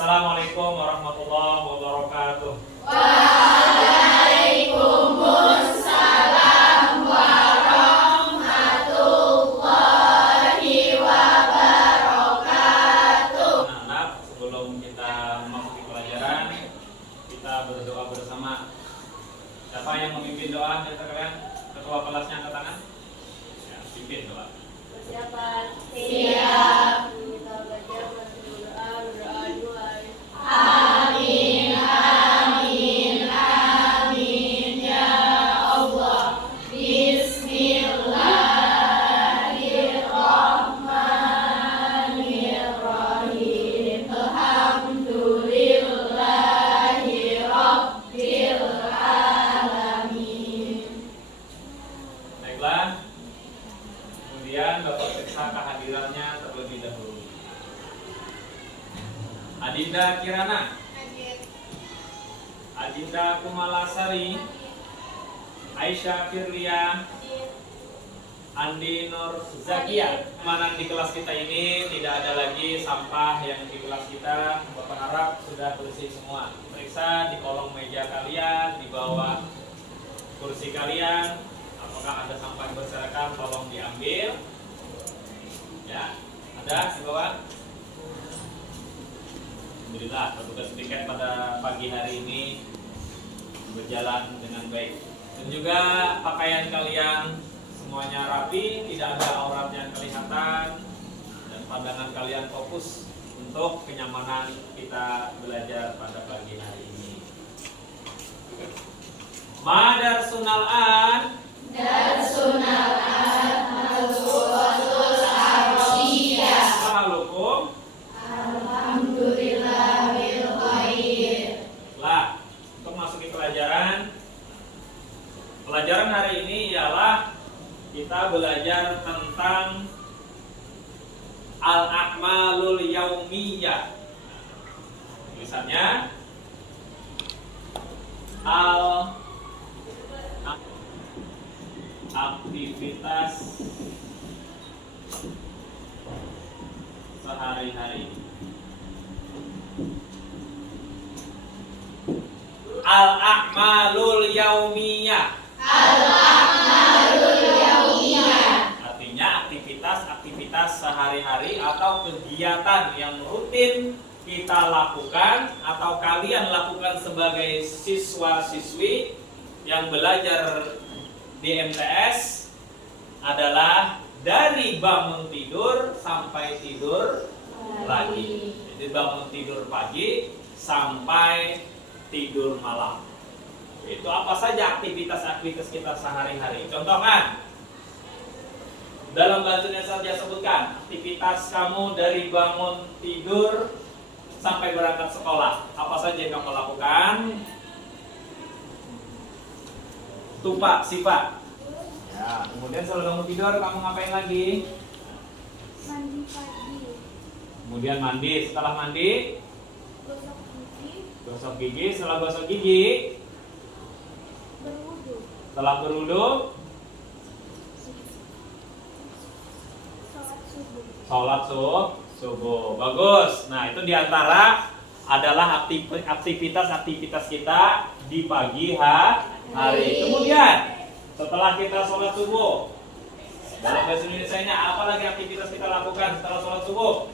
Assalamualaikum warahmatullahi wabarakatuh. Waalaikumsalam warahmatullahi wabarakatuh. Anak-anak, sebelum kita memasuki pelajaran, kita berdoa bersama. Siapa yang memimpin doa di antara kalian? Ketua kelasnya angkat tangan. Ya, pimpin doa. Persiapan. Siap. Kita belajar berdoa dimulai. Amin, amin, amin ya Allah. Bismillahirrahmanirrahim. Alhamdulillahi rabbil alamin. Baiklah. Kemudian Bapak periksa kehadirannya terlebih dahulu. Adinda Kirana, Adinda Kumalasari, Aisyah Firlia, Andi Nur Zakia. Mana di kelas kita ini tidak ada lagi sampah yang di kelas kita. Bapak harap sudah bersih semua. Periksa di kolong meja kalian, di bawah kursi kalian. Apakah ada sampah yang berserakan? Tolong diambil. Ya, ada di bawah. Alhamdulillah, petugas piket pada pagi hari ini berjalan dengan baik. Dan juga pakaian kalian semuanya rapi, tidak ada aurat yang kelihatan, dan pandangan kalian fokus untuk kenyamanan kita belajar pada pagi hari ini. Madar sunal-an. Darsunal al-Qur'anul Arabiyah. Sahalukum. Alhamdulillah bil khair. Lah, untuk masuki pelajaran hari ini ialah kita belajar tentang al-a'malul yaumiyah. Tulisannya aktivitas sehari-hari. Al-a'malul yaumiyah. Al-a'malul yaumiyah. Artinya aktivitas sehari-hari atau kegiatan yang rutin kita lakukan atau kalian lakukan sebagai siswa-siswi yang belajar di MTS adalah dari bangun tidur sampai tidur lagi. Jadi bangun tidur pagi sampai tidur malam. Itu apa saja aktivitas-aktivitas kita sehari-hari. Contoh kan, dalam bahasa Indonesia saja sebutkan aktivitas kamu dari bangun tidur sampai berangkat sekolah. Apa saja yang kamu lakukan? Tupak, sifat. Ya, kemudian setelah kamu tidur, kamu ngapain lagi? Mandi pagi. Kemudian mandi. Setelah mandi, Gosok gigi. gosok gigi. Setelah gosok gigi, Berwudu. setelah berwudu, Salat subuh. sholat subuh. Bagus. Nah, itu diantara adalah aktivitas kita di pagi hari. Kemudian setelah kita sholat subuh, dalam bahasa Indonesia-nya apa lagi aktivitas kita lakukan setelah sholat subuh?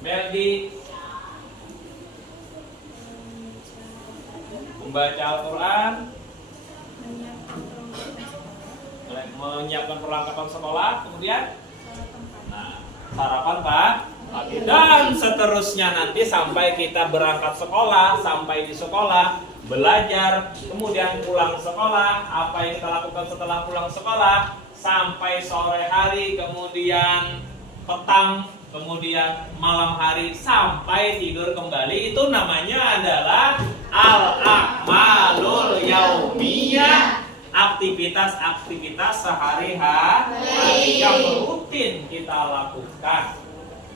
Meldi, membaca Al-Quran, menyiapkan perlengkapan sekolah, kemudian sarapan pagi, dan seterusnya nanti sampai kita berangkat sekolah, sampai di sekolah belajar, kemudian pulang sekolah, apa yang kita lakukan setelah pulang sekolah, sampai sore hari, kemudian petang, kemudian malam hari, sampai tidur kembali. Itu namanya adalah al-a'malul yaumiyah, aktivitas-aktivitas sehari-hari yang rutin kita lakukan.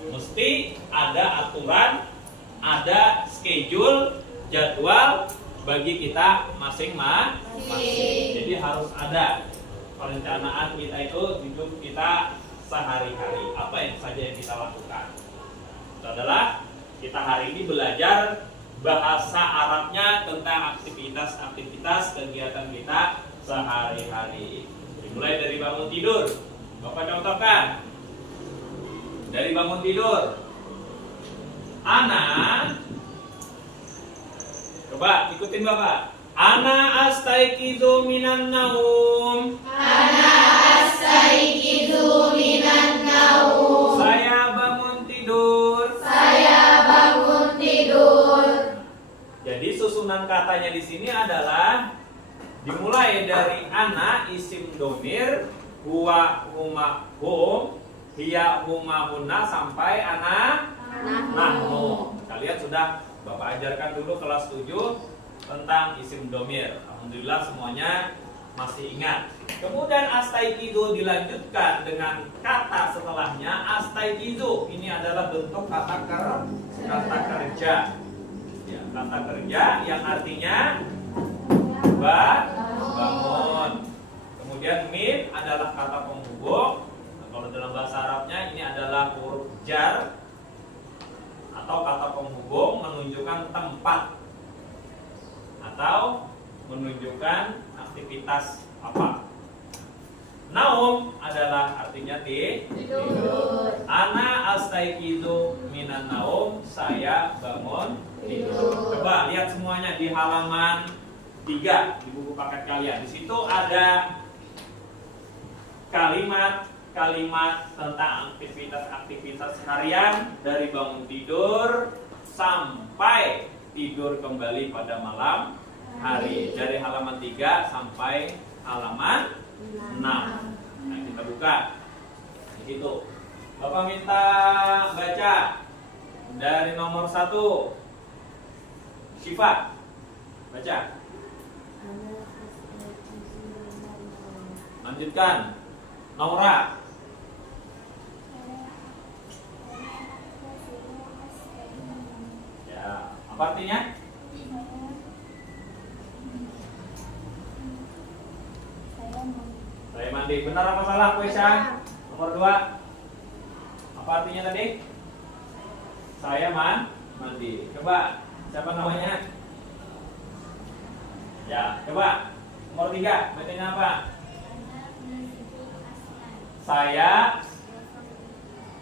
Mesti ada aturan, ada schedule, jadwal bagi kita masing-masing. Jadi harus ada perencanaan kita itu hidup kita sehari-hari. Apa yang saja yang kita lakukan? Itu adalah Kita hari ini belajar bahasa Arabnya tentang aktivitas-aktivitas kegiatan kita sehari-hari. Dimulai dari bangun tidur. Bapak contohkan. Dari bangun tidur. Ana, coba ikutin Bapak. Ana astaiqizu minan naum. Saya bangun tidur. Jadi susunan katanya di sini adalah dimulai dari ana isim domir, huwa huma hum, hiya huma hunna sampai ana nahnu. Kalian sudah Bapak ajarkan dulu kelas 7 tentang isim domir. Alhamdulillah semuanya masih ingat. Kemudian astaiqizu dilanjutkan dengan kata setelahnya astaiqizu. Ini adalah bentuk kata kerja. Ya, kata kerja yang artinya bangun. Kemudian min adalah kata penghubung. Nah, kalau dalam bahasa Arabnya ini adalah huruf jar atau kata penghubung menunjukkan tempat atau menunjukkan aktivitas apa. Naum adalah artinya tidur. Ana astaiqizu minan naum, saya bangun tidur. Coba lihat semuanya di halaman 3 di buku paket kalian. Di situ ada kalimat-kalimat tentang aktivitas-aktivitas harian dari bangun tidur sampai tidur kembali pada malam hari. Dari halaman 3 sampai halaman 6. Nah, kita buka. Di situ. Bapak minta baca dari nomor 1. Syifa. Baca. Lanjutkan. Naura. Ya, apa artinya? Saya mandi. Benar apa salah, Kuesan? Nomor 2. Apa artinya tadi? Saya mandi. Coba, siapa namanya? Ya, coba. Nomor 3, bacanya apa? Saya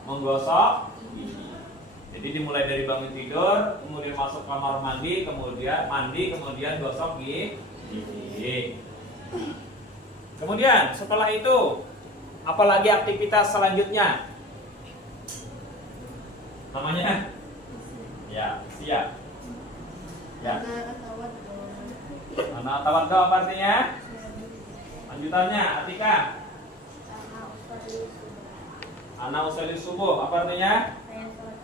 menggosok gigi. Jadi dimulai dari bangun tidur, kemudian masuk kamar mandi, kemudian gosok gigi. Kemudian setelah itu, apalagi aktivitas selanjutnya? Namanya? Ya, siap. Ya. Anak tawaddo apa artinya? Lanjutannya, Atika. Anak usolli subuh apa artinya?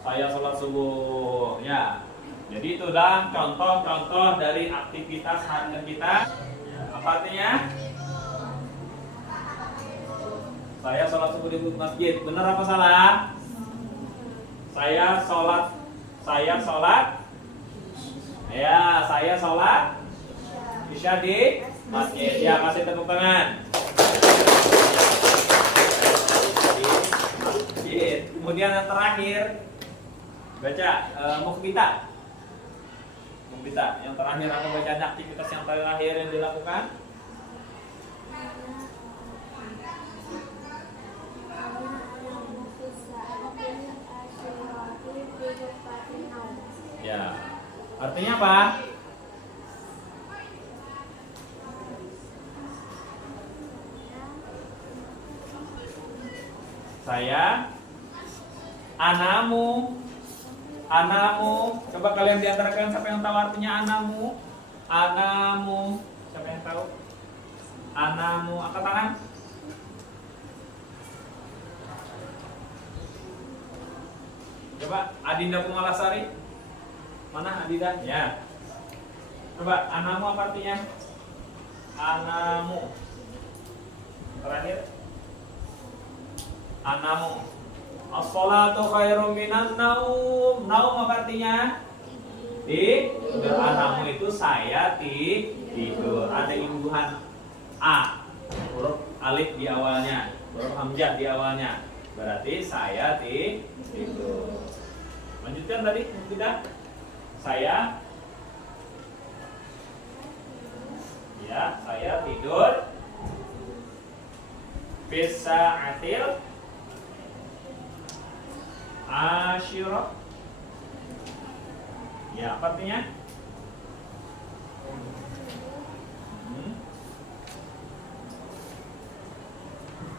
Saya sholat subuh. Ya. Jadi itulah contoh-contoh dari aktivitas harian kita. Ya. Apa artinya? Saya sholat subuh di masjid. Benar apa salah? Saya sholat. Ya, saya sholat isya di masjid. Ya, kasih tepuk tangan. Kemudian yang terakhir, baca mukbita. Yang terakhir aku baca aktivitas yang terakhir yang dilakukan. Ya, artinya apa? Saya anamu. Coba kalian diantara kalian siapa yang tahu artinya anamu? Siapa yang tahu? Anamu, angkat tangan. Coba Adinda Pumalasari. Mana Adinda? Ya. Coba anamu apa artinya? Anamu. Terakhir. Anamu. As-salatu khairum minan naum. Naum apa artinya? Tidur. Anamu itu saya tidur. Ada imbuhan a, huruf alif di awalnya, huruf hamzah di awalnya. Berarti saya tidur. Lanjutkan tadi tidak? Saya tidur bisa atil asyirah. Ya, apa artinya?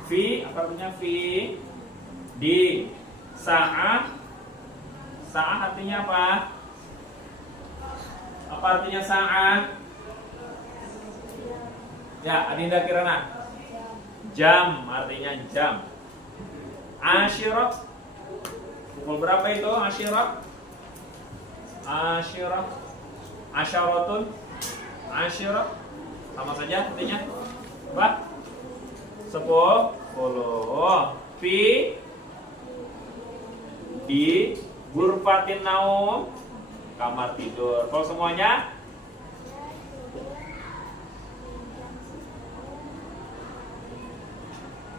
Fi, apa artinya fi? Di saat. Saat artinya apa? Apa artinya saat? Ya, Adinda Kirana. Jam artinya jam. Asyirah. Pukul berapa itu asyirah? Asyirah. Asyaratun. Asyirah. Sama saja artinya. Apa? 10. Fi di ghurfatin naum, kamar tidur. Kalau semuanya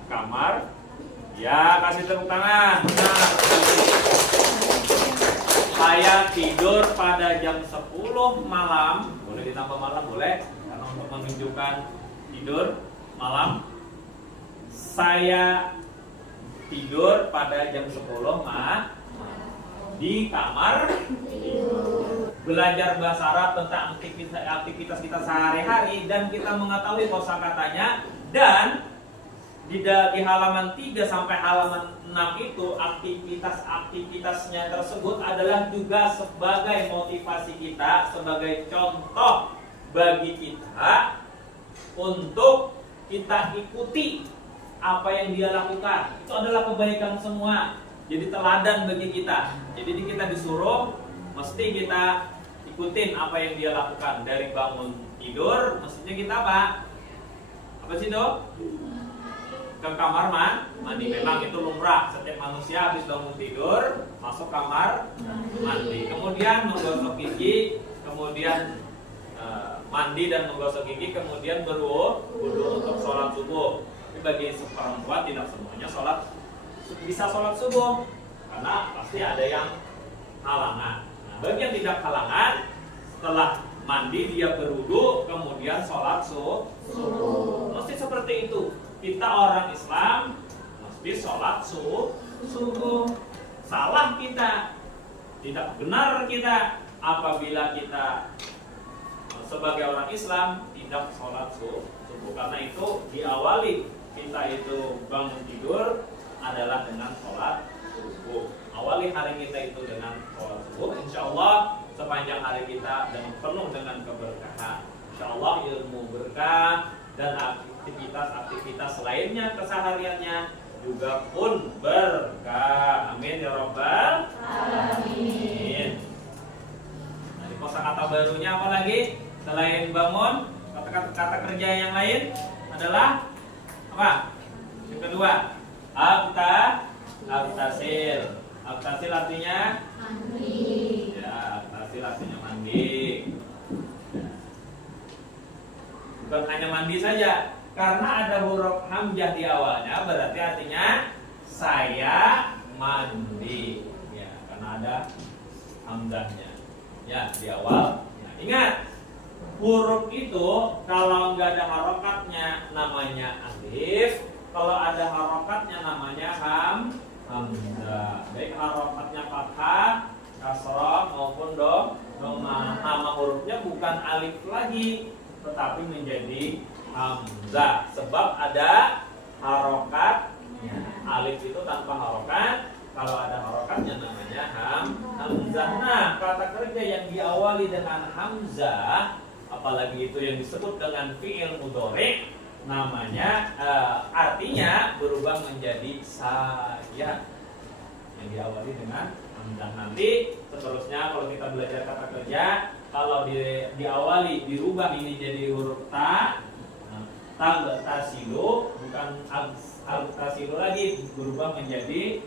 kamar. Ya, kasih tepuk tangan. Benar. Saya tidur pada jam 10 malam. Boleh ditambah malam, boleh. Karena untuk menunjukkan tidur malam. Saya tidur pada jam 10 di kamar tidur. Belajar bahasa Arab tentang aktivitas kita sehari-hari dan kita mengetahui kosakatanya, dan di halaman 3 sampai halaman 6 itu aktivitasnya tersebut adalah juga sebagai motivasi kita, sebagai contoh bagi kita untuk kita ikuti apa yang dia lakukan. Itu adalah kebaikan semua. Jadi teladan bagi kita. Jadi kita disuruh mesti kita ikutin apa yang dia lakukan. Dari bangun tidur, mestinya kita apa? Apa sih, Dok? Ke kamar mandi. Memang itu lumrah. Setiap manusia habis bangun tidur masuk kamar mandi. Kemudian menggosok gigi, kemudian mandi dan menggosok gigi, kemudian berwudu untuk sholat subuh. Tapi bagi perempuan tidak semuanya bisa sholat subuh, karena pasti ada yang halangan. Nah, bagi yang tidak halangan, setelah mandi dia berwudu, kemudian sholat subuh. Mesti seperti itu. Kita orang Islam mesti sholat subuh. Salah kita, tidak benar kita apabila kita sebagai orang Islam tidak sholat subuh, karena itu diawali kita itu bangun tidur adalah dengan sholat subuh. Awali hari kita itu dengan sholat subuh. Insya Allah sepanjang hari kita penuh dengan keberkahan. Insya Allah ilmu berkah dan aktivitas lainnya kesehariannya juga pun berkah. Amin ya Rabbal alamin. Nah, di kosakata barunya apa lagi? Selain bangun, kata kerja yang lain adalah apa? Yang kedua, abtasil. Abtasil artinya mandi. Ya, abtasil artinya mandi. Bukan hanya mandi saja, karena ada huruf hamzah di awalnya, berarti artinya saya mandi. Ya, karena ada hamzahnya. Ya, di awal. Ya, ingat, huruf itu kalau nggak ada harokatnya namanya alif, kalau ada harokatnya namanya hamzah. Baik harokatnya fathah, kasrah maupun dhamma. Nama hurufnya bukan alif lagi, tetapi menjadi hamzah, sebab ada harokatnya. Alif itu tanpa harokat, kalau ada harokatnya namanya hamzah. Nah, kata kerja yang diawali dengan hamzah, apalagi itu yang disebut dengan fi'il mudhari, namanya artinya berubah menjadi saya, yang diawali dengan hamzah. Nanti seterusnya kalau kita belajar kata kerja, kalau diawali dirubah ini jadi huruf ta, tasilu, bukan tasilu lagi, berubah menjadi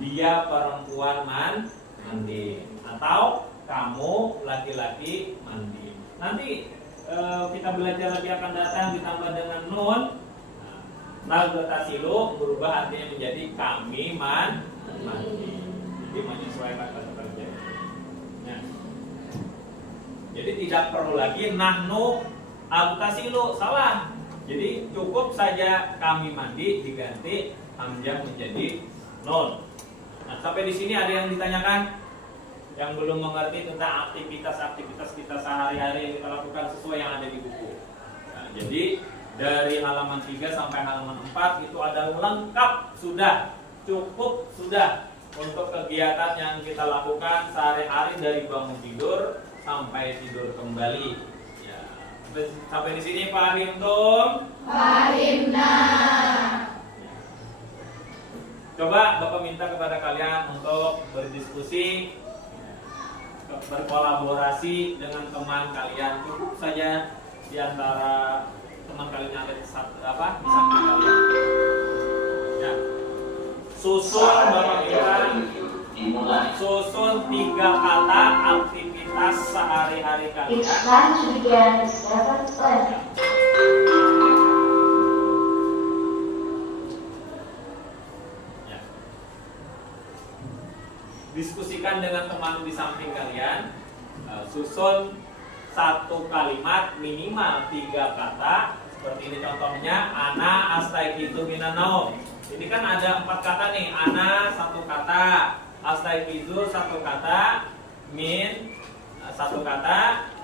dia perempuan mandi, atau kamu laki-laki mandi. Nanti kita belajar lagi akan datang ditambah dengan nun. Tasilu berubah artinya menjadi kami mandi. Jadi menyesuaikan kata Jadi tidak perlu lagi nahnu aghtasilu, salah. Jadi cukup saja kami mandi diganti hamzah menjadi nun. Nah, sampai di sini ada yang ditanyakan? Yang belum mengerti tentang aktivitas-aktivitas kita sehari-hari yang kita lakukan sesuai yang ada di buku. Nah, jadi dari halaman 3 sampai halaman 4 itu ada lengkap sudah, cukup sudah untuk kegiatan yang kita lakukan sehari-hari dari bangun tidur sampai tidur kembali. Ya, sampai di sini paham tum? Fahimna. Coba Bapak minta kepada kalian untuk berdiskusi, berkolaborasi dengan teman kalian, cukup saja di antara teman kalian yang ada di samping kalian. Ya. Susun Bapak minta, susun 3 kata aktivitas sehari-hari kalian. It's time to begin the 7th lesson. Diskusikan dengan teman di samping kalian. Susun 1 kalimat minimal 3 kata. Seperti ini contohnya, ana astaiqizu minan naum. Ini kan ada 4 kata nih. Ana 1 kata, astaiqizu 1 kata, min 1 kata,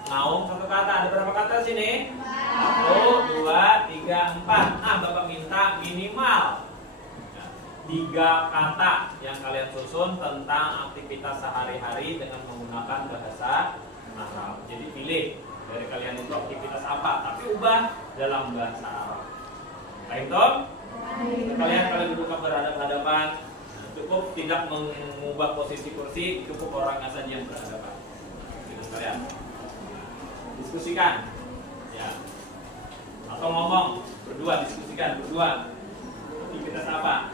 naum 1 kata. Ada berapa kata sini? 1, 2, 3, 4. Nah, Bapak minta minimal 3 kata yang kalian susun tentang aktivitas sehari-hari dengan menggunakan bahasa Arab. Jadi pilih dari kalian itu aktivitas apa, tapi ubah dalam bahasa Arab. Baik toh? Kalian duduk berhadapan-hadapan, cukup tidak mengubah posisi kursi, cukup orangnya saja yang berhadapan dengan kalian. Diskusikan, ya. Atau ngomong berdua, diskusikan berdua. Aktivitas apa?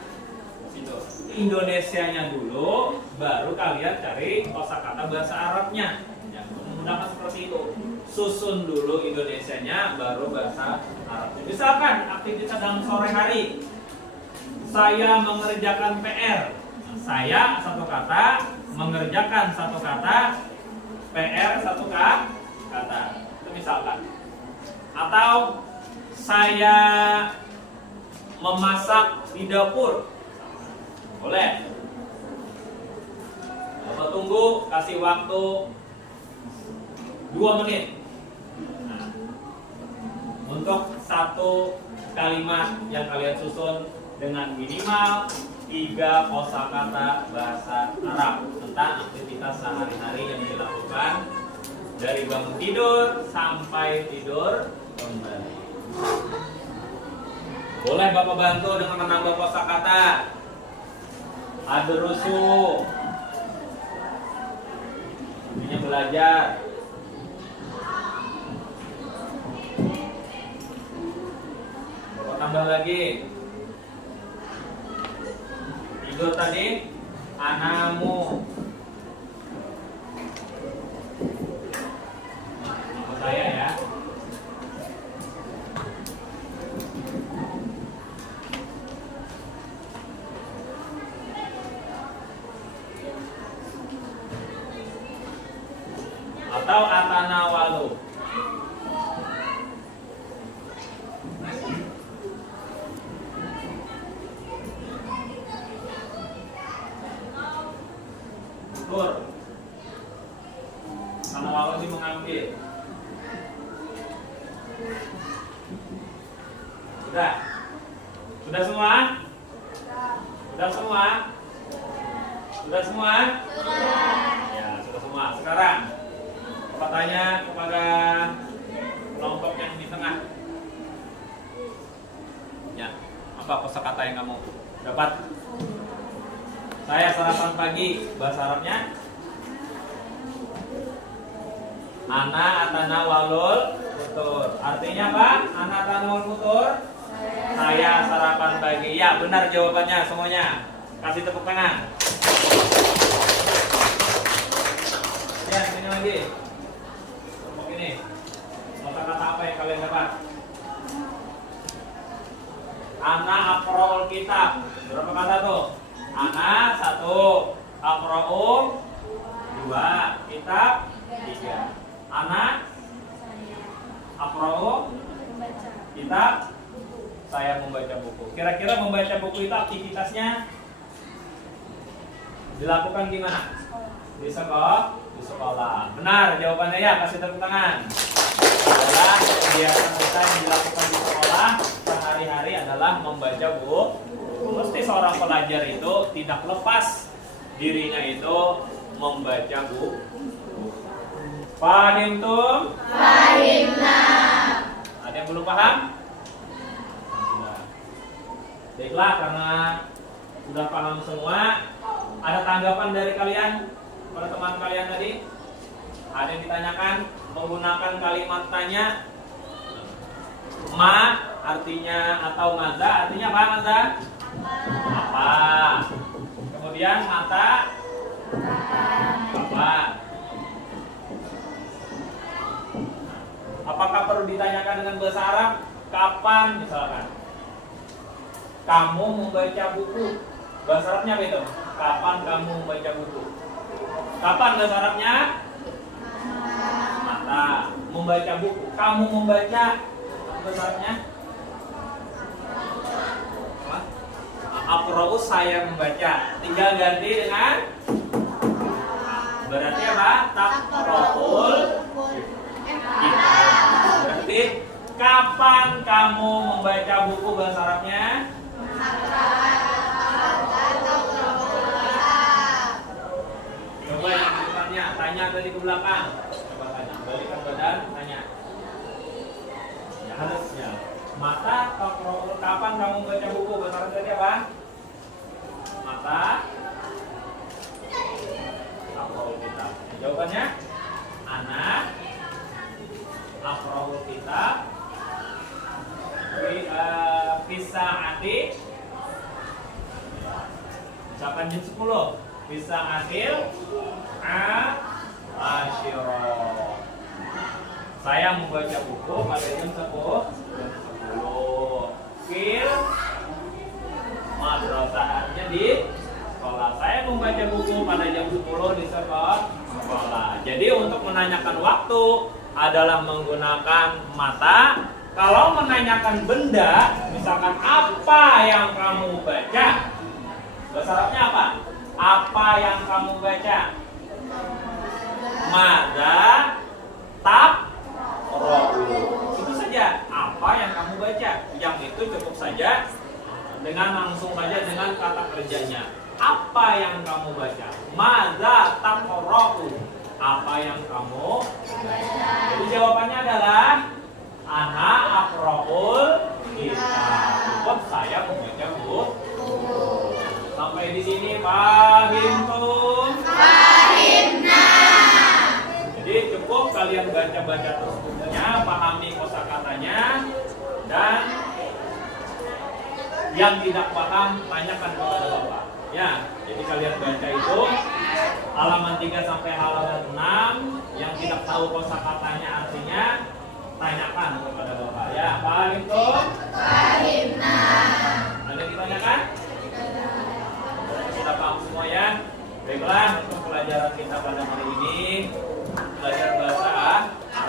Indonesianya dulu, baru kalian cari kosakata bahasa Arabnya. Yang menggunakan seperti itu. Susun dulu Indonesianya, baru bahasa Arabnya. Misalkan aktivitas dalam sore hari, saya mengerjakan PR. Saya 1 kata, mengerjakan 1 kata, PR 1 kata. Itu misalkan. Atau saya memasak di dapur. Boleh. Bapak tunggu, kasih waktu 2 menit. Nah, untuk 1 kalimat yang kalian susun dengan minimal 3 kosakata bahasa Arab tentang aktivitas sehari-hari yang dilakukan dari bangun tidur sampai tidur kembali. Boleh Bapak bantu dengan menambah kosakata. Adrusu, artinya belajar. Bapak tambah lagi. Tidur tadi, anamu. Ikut saya ya. Atau atanawalu. Tur. Atanawalu sih mengambil. Sudah? Sudah semua? Sudah semua? Sudah semua? Ya, sudah semua. Sekarang Bapak tanya kepada kelompok yang di tengah. Ya, apa kosakata yang kamu dapat? Saya sarapan pagi, bahasa Arabnya ana atana walul futur. Artinya apa? Ana atana walul futur. Saya sarapan pagi. Ya, benar jawabannya semuanya. Kasih tepuk tangan. Ya, sini lagi. Ini kata-kata apa yang kalian dapat? Ana aqra'ul kitab. Berapa kata tuh? Ana 1, aqra'u 2, kitab 3. Ana aqra'u kitab. Saya membaca buku. Kira-kira membaca buku itu aktivitasnya dilakukan di mana? Di sekolah. Di sekolah. Benar jawabannya ya, kasih tepuk tangan. Adalah kegiatan kita yang dilakukan di sekolah sehari-hari adalah membaca buku. Mesti seorang pelajar itu tidak lepas dirinya itu membaca buku. Paham tuh? Fahimna. Ada yang belum paham? Baiklah, karena sudah paham semua, ada tanggapan dari kalian pada teman kalian tadi? Ada yang ditanyakan menggunakan kalimat tanya. Ma artinya atau maza artinya apa? Maza? Apa? Kemudian mata? Apa? Apakah perlu ditanyakan dengan bahasa Arab? Kapan misalkan kamu membaca buku? Bahasa Arabnya apa itu? Kapan kamu membaca buku? Kapan bahasa Arabnya? Mata. Membaca buku. Kamu membaca bahasa Arabnya? Apa? Aqra'u, saya membaca. Tinggal ganti dengan berarti apa? Taqra'ul kitab. Berarti kapan kamu membaca buku bahasa Arabnya? Coba yang di depannya, tanya dari ke belakang. Coba tanya, balikan badan, tanya. Ya harusnya. Mata, kapan kamu baca buku bahasa Arab tadi apa? Mata. Aqra'ul kitab. Jawabannya? Anak. Aqra'ul kitab. Bisa adik. Misalkan jam 10 bisa adil asyirah. Saya membaca buku pada jam 10. Fil madrasahnya di sekolah. Saya membaca buku pada jam 10 di sekolah. Jadi untuk menanyakan waktu adalah menggunakan mata. Kalau menanyakan benda, misalkan apa yang kamu baca, bahasa Arabnya apa? Apa yang kamu baca? Mada taqra'u. Itu saja. Apa yang kamu baca? Yang itu cukup saja dengan langsung saja dengan kata kerjanya. Apa yang kamu baca? Mada taqra'u. Apa yang kamu baca? Jadi jawabannya adalah ana aqra'ul kitab. Cukup saya membaca buku. Sampai di sini paham tuh? Fahimna. Jadi cukup kalian baca-baca terus bukunya, pahami kosakatanya, dan yang tidak paham tanyakan kepada Bapak. Ya, jadi kalian baca itu halaman 3 sampai halaman 6, yang tidak tahu kosakatanya artinya tanyakan kepada Bapak. Ya, paham itu? Fahimna. Ada yang ditanyakan? Kita paham semua ya. Baiklah, untuk pelajaran kita pada hari ini belajar bahasa Arab.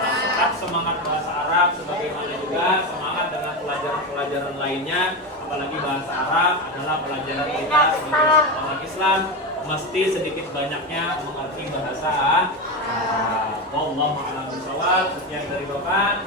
Tetap semangat bahasa Arab, sebagaimana juga semangat dengan pelajaran-pelajaran lainnya. Apalagi bahasa Arab adalah pelajaran kita sebagai orang Islam mesti sedikit banyaknya mengerti bahasa Arab. Wallahu a'lam bishawab. Sekian dari Bapak.